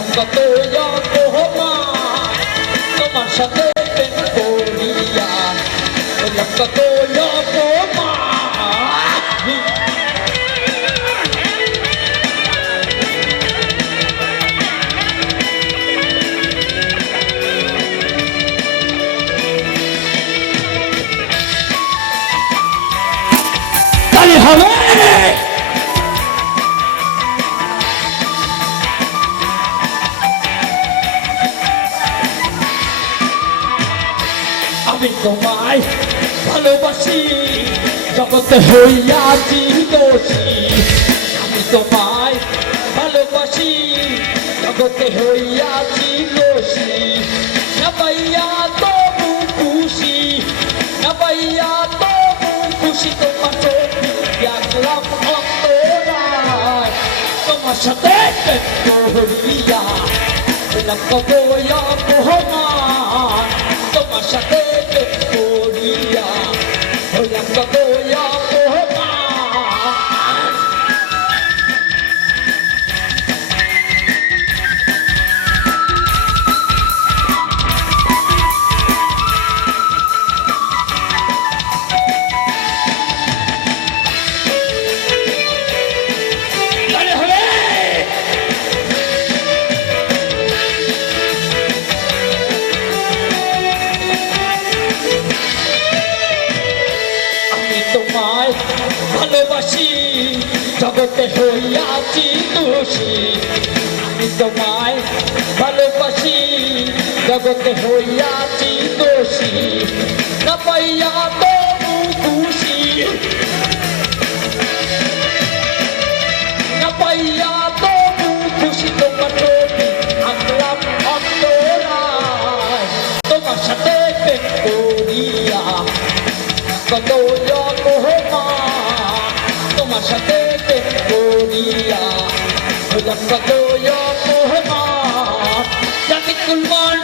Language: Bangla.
হইলাম কত অপমান তোমার সাথে প্রেম করিয়া, হইলাম কত অপমান। তাই হবে আমি তোমায় ভালোবাসি, জগতে হইয়াছি দোষী। আমি তোমায় ভালোবাসি, জগতে হইয়াছি দোষী। না পাইয়া তবু খুশি, না পাইয়া তবু খুশি, তোমার চোখে দেখলাম অন্তরায়। তোমার সাথে প্রেম করিয়া হইলাম কত অপমান, তোমার সাথে প্রেম করিয়া হইলাম কত অপমান। তোমায় ভালোবাসি, জগতে হইয়াছি দোষী। আমি তোমায় ভালোবাসি, জগতে হইয়াছি দোষী। না পাইয়া তবু খুশি, না পাইয়া তবু খুশি, তোমার চোখে আঁকলাম অন্তরায়। তোমার সাথে প্রেম করিয়া কত অপমান, তোমার সাথে প্রেম করিয়া হইলাম কত অপমান। জানি কুলমান